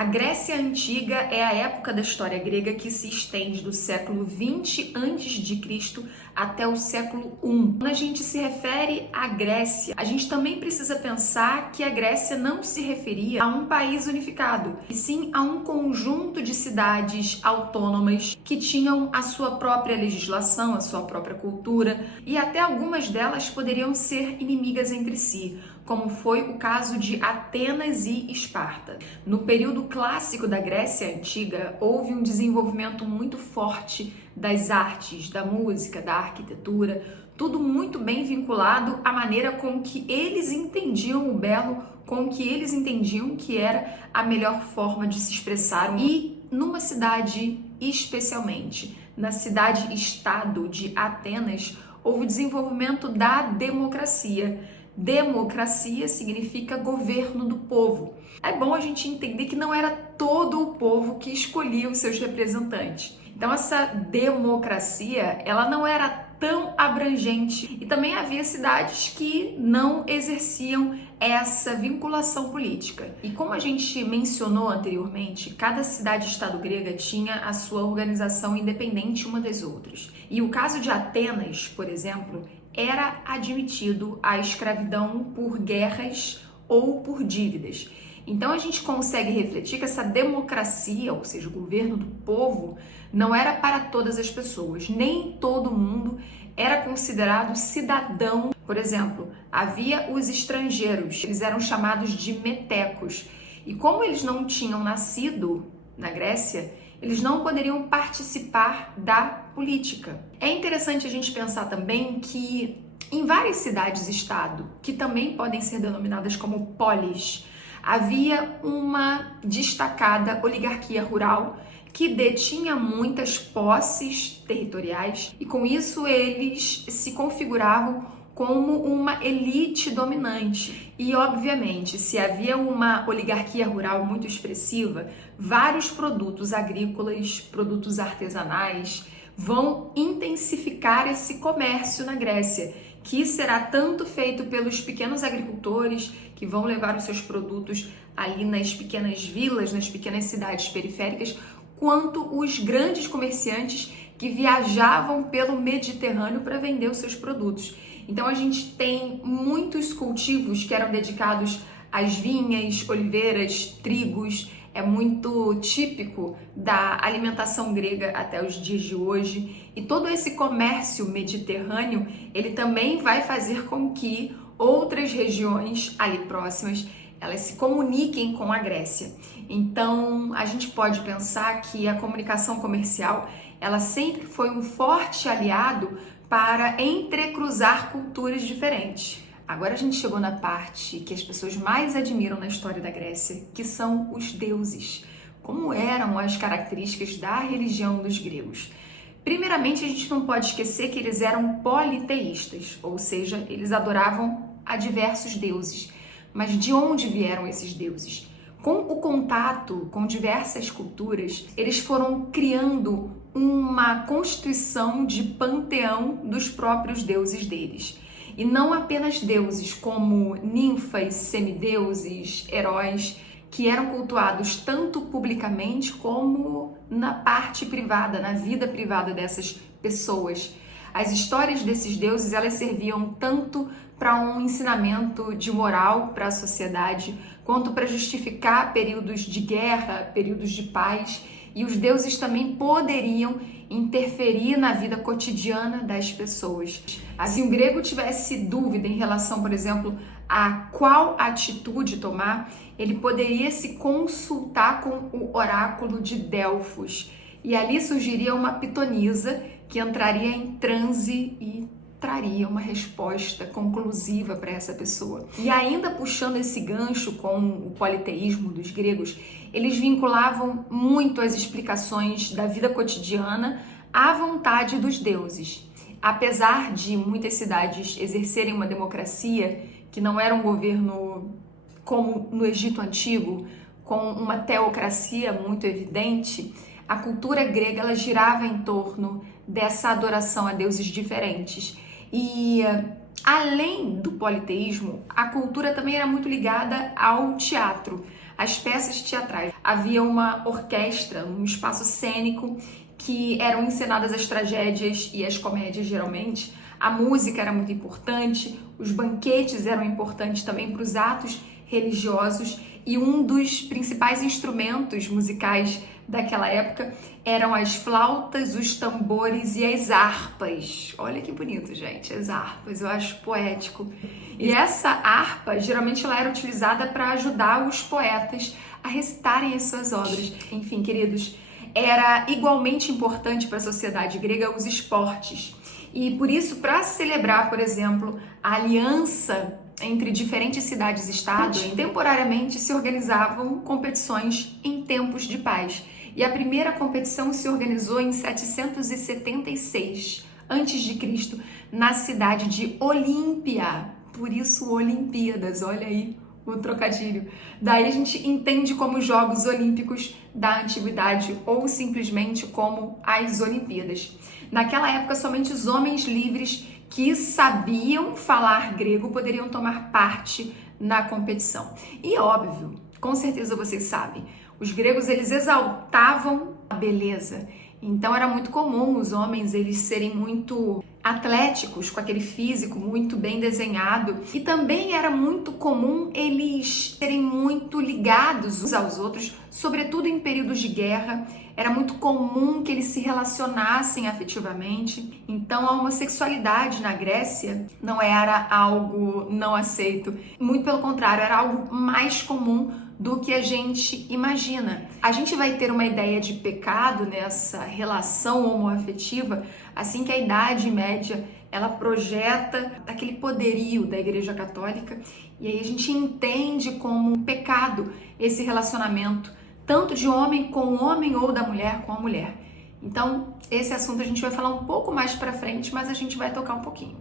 A Grécia Antiga é a época da história grega que se estende do século 20 a.C. até o século I. Quando a gente se refere à Grécia, a gente também precisa pensar que a Grécia não se referia a um país unificado, e sim a um conjunto de cidades autônomas que tinham a sua própria legislação, a sua própria cultura, e até algumas delas poderiam ser inimigas entre si, como foi o caso de Atenas e Esparta. No período clássico da Grécia Antiga, houve um desenvolvimento muito forte das artes, da música, da arquitetura, tudo muito bem vinculado à maneira com que eles entendiam o belo, com que eles entendiam que era a melhor forma de se expressar. E numa cidade especialmente, na cidade-estado de Atenas, houve o desenvolvimento da democracia. Democracia significa governo do povo. É bom a gente entender que não era todo o povo que escolhia os seus representantes. Então essa democracia, ela não era tão abrangente e também havia cidades que não exerciam essa vinculação política. E como a gente mencionou anteriormente, cada cidade-estado grega tinha a sua organização independente uma das outras. E o caso de Atenas, por exemplo, era admitido a escravidão por guerras ou por dívidas. Então a gente consegue refletir que essa democracia, ou seja, o governo do povo, não era para todas as pessoas, nem todo mundo era considerado cidadão. Por exemplo, havia os estrangeiros, eles eram chamados de metecos, e como eles não tinham nascido na Grécia, eles não poderiam participar da política. É interessante a gente pensar também que em várias cidades-estado, que também podem ser denominadas como polis, havia uma destacada oligarquia rural que detinha muitas posses territoriais e com isso eles se configuravam como uma elite dominante. E, obviamente, se havia uma oligarquia rural muito expressiva, vários produtos agrícolas, produtos artesanais, vão intensificar esse comércio na Grécia, que será tanto feito pelos pequenos agricultores que vão levar os seus produtos ali nas pequenas vilas, nas pequenas cidades periféricas, quanto os grandes comerciantes que viajavam pelo Mediterrâneo para vender os seus produtos. Então a gente tem muitos cultivos que eram dedicados às vinhas, oliveiras, trigos. É muito típico da alimentação grega até os dias de hoje. E todo esse comércio mediterrâneo, ele também vai fazer com que outras regiões ali próximas, elas se comuniquem com a Grécia. Então, a gente pode pensar que a comunicação comercial, ela sempre foi um forte aliado para entrecruzar culturas diferentes. Agora a gente chegou na parte que as pessoas mais admiram na história da Grécia, que são os deuses. Como eram as características da religião dos gregos? Primeiramente, a gente não pode esquecer que eles eram politeístas, ou seja, eles adoravam a diversos deuses. Mas de onde vieram esses deuses? Com o contato com diversas culturas, eles foram criando uma constituição de panteão dos próprios deuses deles. E não apenas deuses como ninfas, semideuses, heróis, que eram cultuados tanto publicamente como na parte privada, na vida privada dessas pessoas. As histórias desses deuses, elas serviam tanto para um ensinamento de moral para a sociedade, quanto para justificar períodos de guerra, períodos de paz, e os deuses também poderiam interferir na vida cotidiana das pessoas. Se um grego tivesse dúvida em relação, por exemplo, a qual atitude tomar, ele poderia se consultar com o oráculo de Delfos, e ali surgiria uma pitonisa que entraria em transe e traria uma resposta conclusiva para essa pessoa. E ainda puxando esse gancho com o politeísmo dos gregos, eles vinculavam muito as explicações da vida cotidiana à vontade dos deuses. Apesar de muitas cidades exercerem uma democracia, que não era um governo como no Egito Antigo, com uma teocracia muito evidente, a cultura grega ela girava em torno dessa adoração a deuses diferentes. E além do politeísmo, a cultura também era muito ligada ao teatro. as peças teatrais. Havia uma orquestra, um espaço cênico que eram encenadas as tragédias e as comédias geralmente. A música era muito importante, os banquetes eram importantes também para os atos religiosos e um dos principais instrumentos musicais daquela época eram as flautas, os tambores e as harpas. Olha que bonito, gente, as harpas, eu acho poético. E essa harpa, geralmente ela era utilizada para ajudar os poetas a recitarem as suas obras. Enfim, queridos, era igualmente importante para a sociedade grega os esportes. E por isso, para celebrar, por exemplo, a aliança entre diferentes cidades-estado, temporariamente se organizavam competições em tempos de paz. E a primeira competição se organizou em 776 a.C., na cidade de Olímpia. Por isso, Olimpíadas, olha aí o trocadilho. Daí a gente entende como os Jogos Olímpicos da Antiguidade ou simplesmente como as Olimpíadas. Naquela época, somente os homens livres que sabiam falar grego poderiam tomar parte na competição. E óbvio, com certeza vocês sabem, os gregos eles exaltavam a beleza. Então era muito comum os homens eles serem muito atléticos, com aquele físico muito bem desenhado. E também era muito comum eles serem muito ligados uns aos outros, sobretudo em períodos de guerra. Era muito comum que eles se relacionassem afetivamente. Então a homossexualidade na Grécia não era algo não aceito. Muito pelo contrário, era algo mais comum do que a gente imagina. A gente vai ter uma ideia de pecado nessa relação homoafetiva assim que a Idade Média ela projeta aquele poderio da Igreja Católica e aí a gente entende como um pecado esse relacionamento tanto de homem com homem ou da mulher com a mulher. Então, esse assunto a gente vai falar um pouco mais pra frente, mas a gente vai tocar um pouquinho.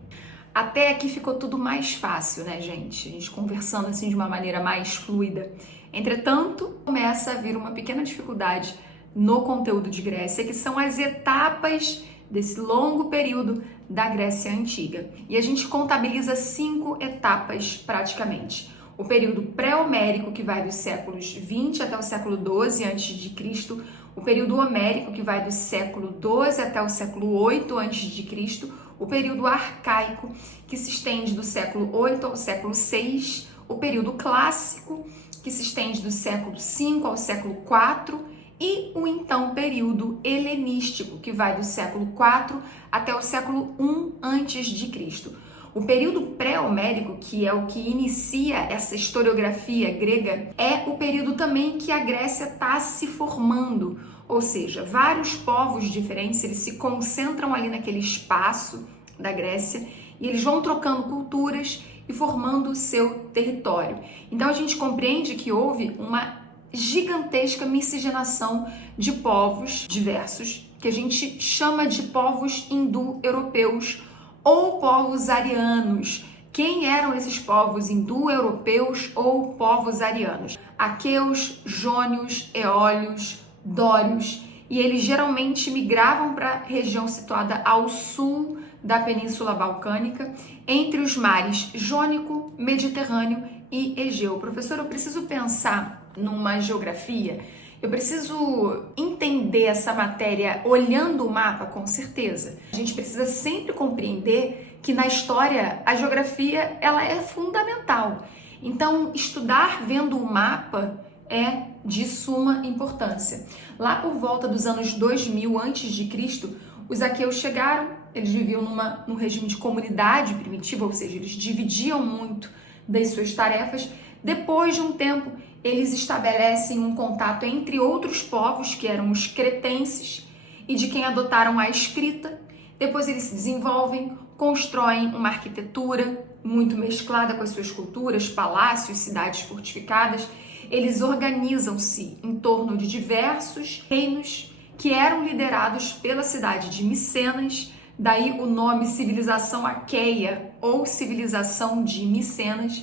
Até aqui ficou tudo mais fácil, né, gente? A gente conversando assim de uma maneira mais fluida. Entretanto, começa a vir uma pequena dificuldade no conteúdo de Grécia, que são as etapas desse longo período da Grécia Antiga. E a gente contabiliza 5 etapas praticamente. O período pré-homérico, que vai dos séculos 20 até o século 12 a.C., o período homérico, que vai do século 12 até o século 8 a.C., o período arcaico, que se estende do século 8 ao século 6, o período clássico, que se estende do século 5 ao século 4, e o então período helenístico, que vai do século 4 até o século 1 a.C. O período pré-homérico, que é o que inicia essa historiografia grega, é o período também que a Grécia está se formando, ou seja, vários povos diferentes, eles se concentram ali naquele espaço da Grécia e eles vão trocando culturas e formando o seu território. Então a gente compreende que houve uma gigantesca miscigenação de povos diversos, que a gente chama de povos indo-europeus ou povos arianos. Quem eram esses povos indo-europeus ou povos arianos? Aqueus, jônios, eólios, dórios, e eles geralmente migravam para a região situada ao sul da Península Balcânica, entre os mares Jônico, Mediterrâneo e Egeu. Professor, eu preciso pensar numa geografia, eu preciso entender essa matéria olhando o mapa, com certeza. A gente precisa sempre compreender que na história a geografia ela é fundamental. Então, estudar vendo o mapa é de suma importância. Lá por volta dos anos 2000 a.C., os aqueus chegaram, eles viviam num regime de comunidade primitiva, ou seja, eles dividiam muito das suas tarefas. Depois de um tempo, eles estabelecem um contato entre outros povos, que eram os cretenses, e de quem adotaram a escrita. Depois eles se desenvolvem, constroem uma arquitetura muito mesclada com as suas culturas, palácios, cidades fortificadas. Eles organizam-se em torno de diversos reinos que eram liderados pela cidade de Micenas, daí o nome civilização aqueia ou civilização de Micenas.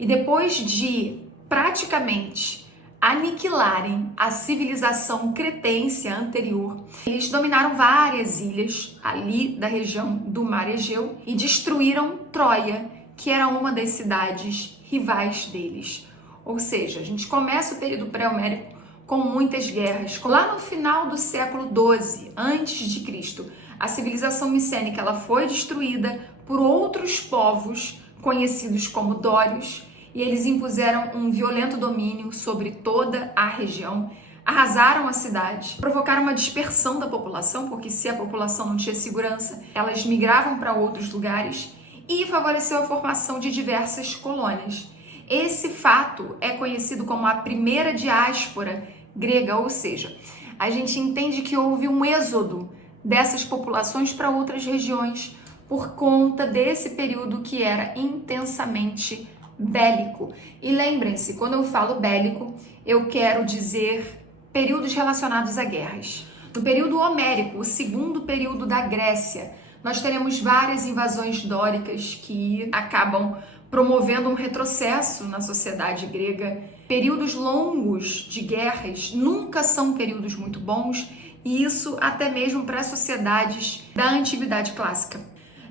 E depois de praticamente aniquilarem a civilização cretense anterior, eles dominaram várias ilhas ali da região do Mar Egeu e destruíram Troia, que era uma das cidades rivais deles. Ou seja, a gente começa o período pré-homérico com muitas guerras. Lá no final do século XII, antes de Cristo, a civilização micênica ela foi destruída por outros povos conhecidos como dórios, e eles impuseram um violento domínio sobre toda a região, arrasaram a cidade, provocaram uma dispersão da população, porque se a população não tinha segurança, elas migravam para outros lugares, e favoreceu a formação de diversas colônias. Esse fato é conhecido como a primeira diáspora grega, ou seja, a gente entende que houve um êxodo dessas populações para outras regiões por conta desse período que era intensamente bélico. E lembrem-se, quando eu falo bélico, eu quero dizer períodos relacionados a guerras. No período homérico, o segundo período da Grécia, nós teremos várias invasões dóricas que acabam promovendo um retrocesso na sociedade grega. Períodos longos de guerras nunca são períodos muito bons, e isso até mesmo para as sociedades da antiguidade clássica.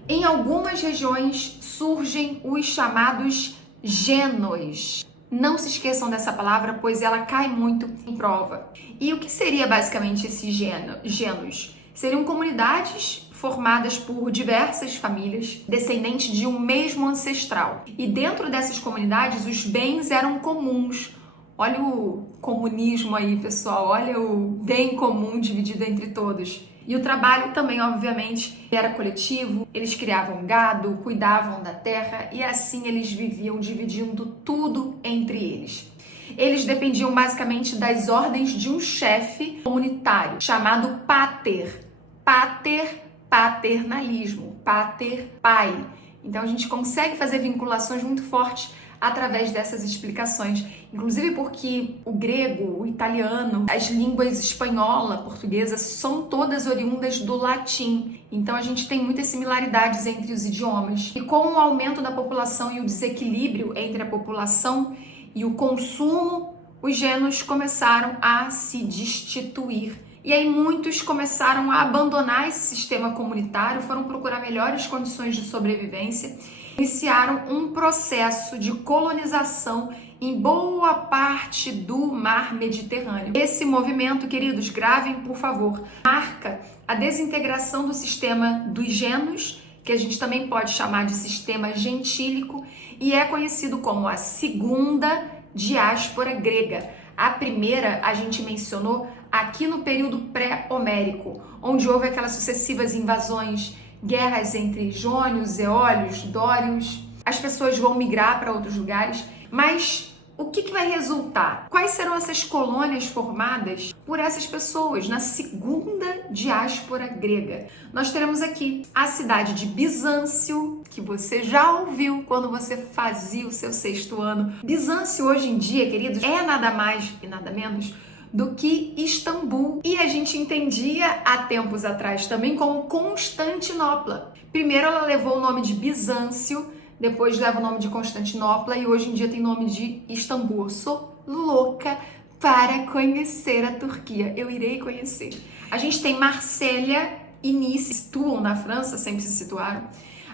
Em algumas regiões surgem os chamados genos. Não se esqueçam dessa palavra, pois ela cai muito em prova. E o que seria basicamente esses genos? Seriam comunidades formadas por diversas famílias, descendentes de um mesmo ancestral. E dentro dessas comunidades, os bens eram comuns. Olha o comunismo aí, pessoal. Olha o bem comum dividido entre todos. E o trabalho também, obviamente, era coletivo. Eles criavam gado, cuidavam da terra e assim eles viviam dividindo tudo entre eles. Eles dependiam basicamente das ordens de um chefe comunitário chamado pater. Pater, paternalismo. Pater, pai. Então a gente consegue fazer vinculações muito fortes através dessas explicações, inclusive porque o grego, o italiano, as línguas espanhola, portuguesa, são todas oriundas do latim. Então a gente tem muitas similaridades entre os idiomas. E com o aumento da população e o desequilíbrio entre a população e o consumo, os genos começaram a se destituir. E aí muitos começaram a abandonar esse sistema comunitário, foram procurar melhores condições de sobrevivência, iniciaram um processo de colonização em boa parte do mar Mediterrâneo. Esse movimento, queridos, gravem por favor, marca a desintegração do sistema dos genos, que a gente também pode chamar de sistema gentílico, e é conhecido como a segunda diáspora grega. A primeira a gente mencionou aqui no período pré-homérico, onde houve aquelas sucessivas invasões, guerras entre jônios, eólios, dórios. As pessoas vão migrar para outros lugares, mas o que vai resultar? Quais serão essas colônias formadas por essas pessoas na segunda diáspora grega? Nós teremos aqui a cidade de Bizâncio, que você já ouviu quando você fazia o seu 6º ano. Bizâncio hoje em dia, queridos, é nada mais e nada menos do que Istambul. E a gente entendia há tempos atrás também como Constantinopla. Primeiro ela levou o nome de Bizâncio, depois leva o nome de Constantinopla e hoje em dia tem nome de Istambul. Eu sou louca para conhecer a Turquia. Eu irei conhecer. A gente tem Marsella e Nice, situam na França, sempre se situaram.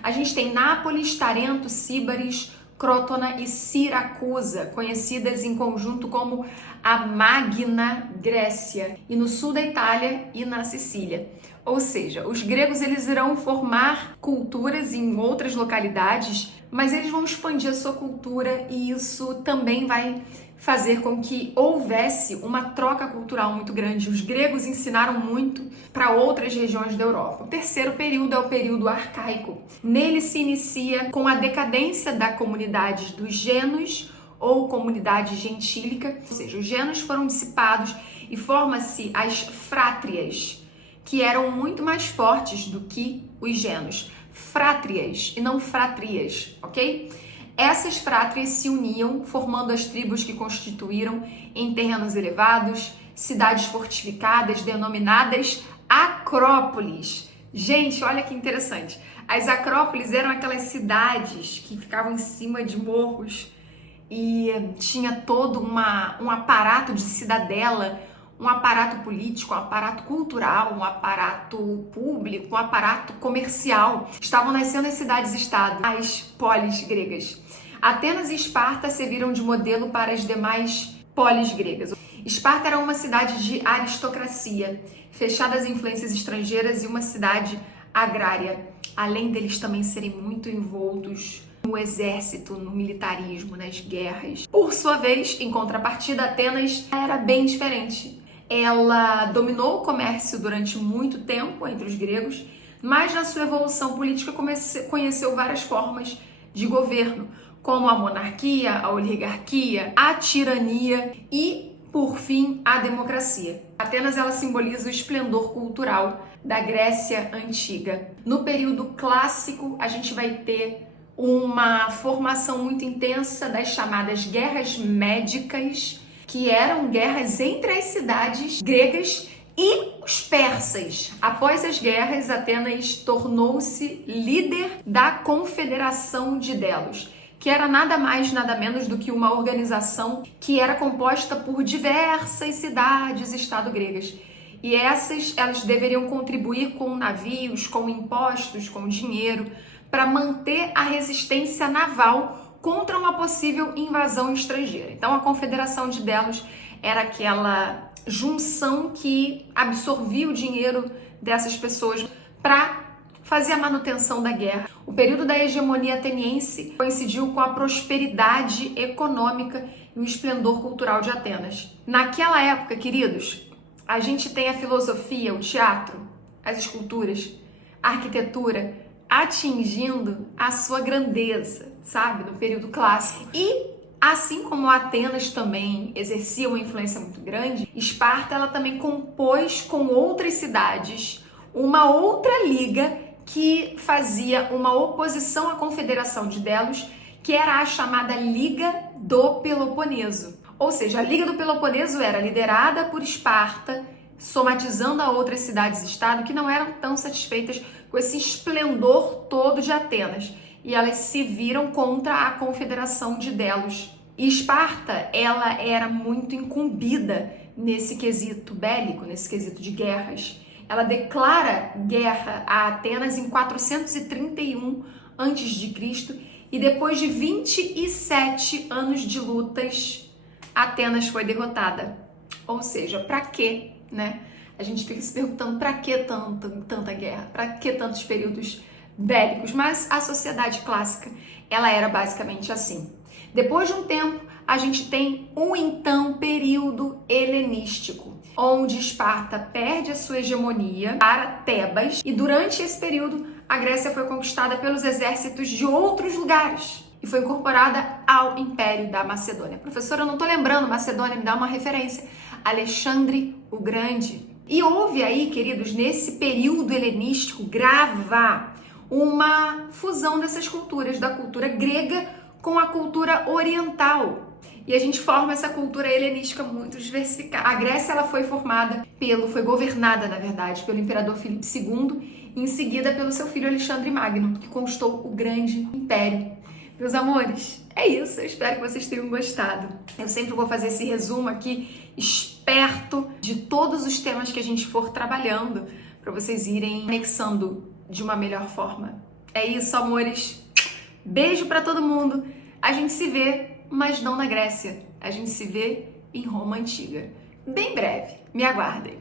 A gente tem Nápoles, Tarento, Síbaris, Crotona e Siracusa, conhecidas em conjunto como a Magna Grécia, e no sul da Itália e na Sicília. Ou seja, os gregos eles irão formar culturas em outras localidades, mas eles vão expandir a sua cultura e isso também vai fazer com que houvesse uma troca cultural muito grande. Os gregos ensinaram muito para outras regiões da Europa. O terceiro período é o período arcaico. Nele se inicia com a decadência da comunidade dos genos ou comunidade gentílica, ou seja, os genos foram dissipados e forma-se as frátrias, que eram muito mais fortes do que os genos. Frátrias e não fratrias, ok? Essas frátrias se uniam, formando as tribos que constituíram em terrenos elevados, cidades fortificadas denominadas acrópolis. Gente, olha que interessante. As acrópolis eram aquelas cidades que ficavam em cima de morros e tinha todo um aparato de cidadela, um aparato político, um aparato cultural, um aparato público, um aparato comercial. Estavam nascendo as cidades-estado, as polis gregas. Atenas e Esparta serviram de modelo para as demais polis gregas. Esparta era uma cidade de aristocracia, fechada às influências estrangeiras e uma cidade agrária, além deles também serem muito envoltos no exército, no militarismo, nas guerras. Por sua vez, em contrapartida, Atenas era bem diferente. Ela dominou o comércio durante muito tempo entre os gregos, mas na sua evolução política conheceu várias formas de governo, como a monarquia, a oligarquia, a tirania e, por fim, a democracia. Atenas ela simboliza o esplendor cultural da Grécia Antiga. No período clássico, a gente vai ter uma formação muito intensa das chamadas guerras médicas, que eram guerras entre as cidades gregas e os persas. Após as guerras, Atenas tornou-se líder da Confederação de Delos, que era nada mais, nada menos do que uma organização que era composta por diversas cidades-estado gregas. E elas deveriam contribuir com navios, com impostos, com dinheiro, para manter a resistência naval contra uma possível invasão estrangeira. Então, a Confederação de Delos era aquela junção que absorvia o dinheiro dessas pessoas para fazer a manutenção da guerra. O período da hegemonia ateniense coincidiu com a prosperidade econômica e o esplendor cultural de Atenas. Naquela época, queridos, a gente tem a filosofia, o teatro, as esculturas, a arquitetura atingindo a sua grandeza, sabe? No período clássico. E assim como Atenas também exercia uma influência muito grande, Esparta ela também compôs com outras cidades uma outra liga que fazia uma oposição à Confederação de Delos, que era a chamada Liga do Peloponeso. Ou seja, a Liga do Peloponeso era liderada por Esparta, somatizando a outras cidades-estado que não eram tão satisfeitas com esse esplendor todo de Atenas. E elas se viram contra a Confederação de Delos. E Esparta, ela era muito incumbida nesse quesito bélico, nesse quesito de guerras. Ela declara guerra a Atenas em 431 a.C. e depois de 27 anos de lutas, Atenas foi derrotada. Ou seja, para quê, né? A gente fica se perguntando para que tanta guerra, para que tantos períodos bélicos, mas a sociedade clássica, ela era basicamente assim. Depois de um tempo, a gente tem um então período helenístico, onde Esparta perde a sua hegemonia para Tebas e durante esse período a Grécia foi conquistada pelos exércitos de outros lugares e foi incorporada ao Império da Macedônia. Professora, eu não tô lembrando, Macedônia, me dá uma referência. Alexandre o Grande. E houve aí, queridos, nesse período helenístico, uma fusão dessas culturas, da cultura grega com a cultura oriental. E a gente forma essa cultura helenística muito diversificada. A Grécia ela foi governada, na verdade, pelo imperador Filipe II e em seguida pelo seu filho Alexandre Magno, que conquistou o grande império. Meus amores, é isso. Eu espero que vocês tenham gostado. Eu sempre vou fazer esse resumo aqui, esperto de todos os temas que a gente for trabalhando, para vocês irem anexando de uma melhor forma. É isso, amores. Beijo para todo mundo. A gente se vê, mas não na Grécia. A gente se vê em Roma Antiga. Bem breve. Me aguardem.